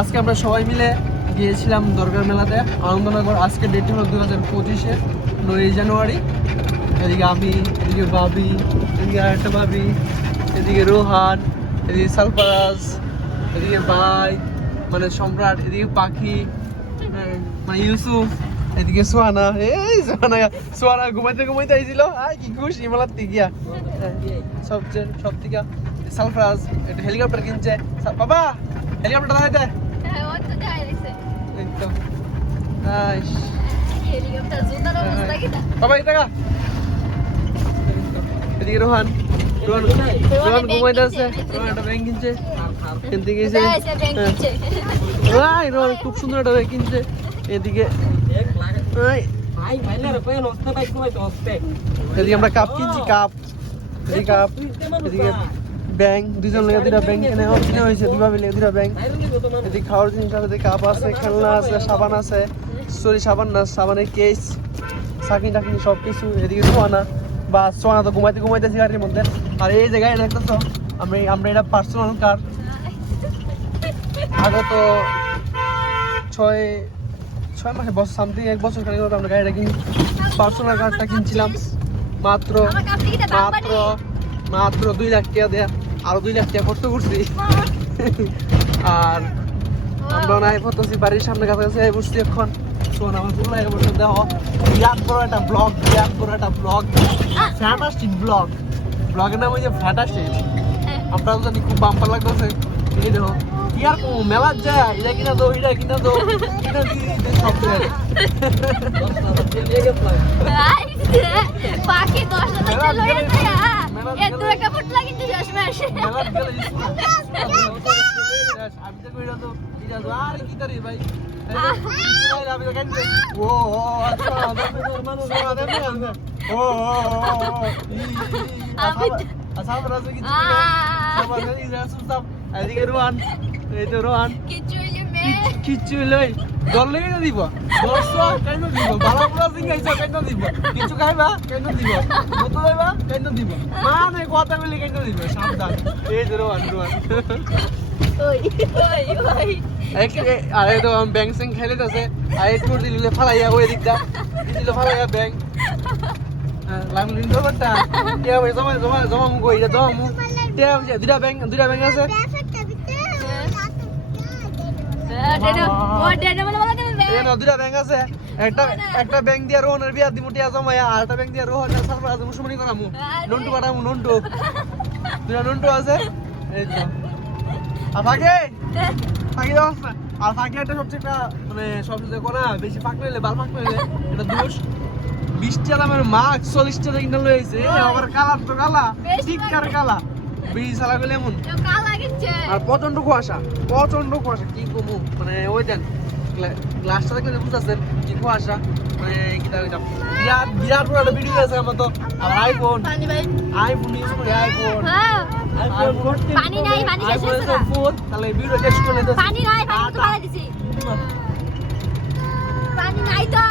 আজকে আমরা সবাই মিলে গিয়েছিলাম দরগার মেলাতে আনন্দনগর। আজকে ডেটটি হলো 2025-এর 9 জানুয়ারি। এদিকে আমি, এদিকে বাবি, এদিকে আরেকটা বাবি, এদিকে রোহান, এদিকে সালফারাজ, এদিকে ভাই মানে সম্রাট, এদিকে পাখি মানে ইউসুফ, এদিকে সোহানা। এই সোহানা ঘুমাইতে ঘুমাইতে আইছিল, আয় কি খুশি মেলার থেকে গিয়া। সব থেকে সালফারাজ একটা হেলিকপ্টার কিনছে। বাবা হেলিকপ্টার দাঁড়াইতে বাবা এই টাকা। এদিকে রোহান রোহান ঘুমাইতে আছে, রোহান একটা ব্যাংক কিনছে, কিনতে গেছে। রোহান খুব সুন্দর একটা ব্যাংক কিনছে। এদিকে এদিকে আমরা কাপ কিনছি, কাপ এদিকে কাপ, এদিকে ব্যাংক, দুইজন লোক দুইটা ব্যাংক কিনে হয়েছে, দুই ভাবে দুইটা ব্যাংক। এদিকে খাওয়ার জিনিস আছে, কাপ আছে, খেলনা আছে, সাবান আছে, সরি সাবান না, সাবানের কেস, চাকনি টাকনি সব কিছু। এদিকে সোয়ানা বা সোয়ানা তো ঘুমাইতে ঘুমাইতেছি গাড়ির মধ্যে। আর এই জায়গায় দেখতেছ আমরা এটা পার্সোনাল কার। আগে তো ছয় মাসে বছর সামথিং 1 বছর খালি আমরা গাড়িটা কিনি, পার্সোনাল কারটা কিনছিলাম মাত্র 2 লাখ টাকা দেয়া, আরো 2 লাখ টাকা খরচ করছি। আর আমরা নাই পড়তেছি বাড়ির সামনে কাছাকাছি বসছি এখন। শোন আমার পুরো বসে দেখো, বিরাট বড় একটা ব্লগ, ফ্যান্টাস্টিক ব্লগের নাম হচ্ছে ফ্যান্টাস্টিক। আমরা তো জানি খুব বাম্পার লাগতেছে। এই দেখো কি আর মেলার যায়, এটা কিনা দো, এটা কিনা দো, কিনা দিয়ে সব দেয়। বাকি 10,000 লয়ে যায় এত টাকা পড়লা কিন্তু যাস মাস মেলার গেলে আমি তো কইরা তো এটা তো আর কি করি ভাই। আমি তো কেন ও আচ্ছা মানুষ আমাদের না ও আচ্ছা আমরা তো কিছু সবাই জানি সুস্তাম। এদিকে রোহান, এই তো রোহান কিচ্ছু লই দল লেগে দিব, 10 কেন দিব, বালাপুরা সিংহাইছ কেন দিব, কিছু খাইবা কেন দিব, বোতল লইবা কেন দিব, মানে কথা বলি কেন দিব, সাবধান। এই যে রোহান আরে তো ব্যাংক সিং খেলে আছে, আর একটু দিলে ফালাইয়া ওই দিকটা দিলে ফালাইয়া ব্যাংক লাগলিন তো বাটা টিয়া ভাই জমা মুগো এটা জমা মু টিয়া দুইটা ব্যাংক আছে। দুইটা ব্যাংক আছে, একটা ব্যাংক দিয়ে রোহনের বিয়া দিমু টিয়া জমায়া, আর একটা ব্যাংক দিয়ে রোহন সারপ্রাইজ মুসুমনি করামু, নন্টু পাঠামু, দুইটা নন্টু আছে। এই তো আর ফাঁকি দাও না, আর ফাঁকি একটা সবচেয়ে মানে সবচেয়ে করা বেশি ফাঁক নিলে বাল ফাঁক নিলে এটা দোষ। 20 টাকা দামের মাস্ক 40 টাকা কিনে লইছে, আবার কালার তো কালা, টিকার কালা, বিড়ি চালা গেলে এমন আর প্রচন্ড কুয়াশা কি কমু মানে ওই দেন গ্লাসটা দেখলে বুঝতেছেন কি কুয়াশা মানে কি বিরাট বড় একটা ভিডিও আছে আমার তো। আর আইফোন ইউজ করি, আইফোন পানি নাই, পানি শেষ হচ্ছে না, তাহলে ভিডিও শেষ করে দিতেছি। পানি নাই, পানি তো ফেলে দিছি, পানি নাই তো।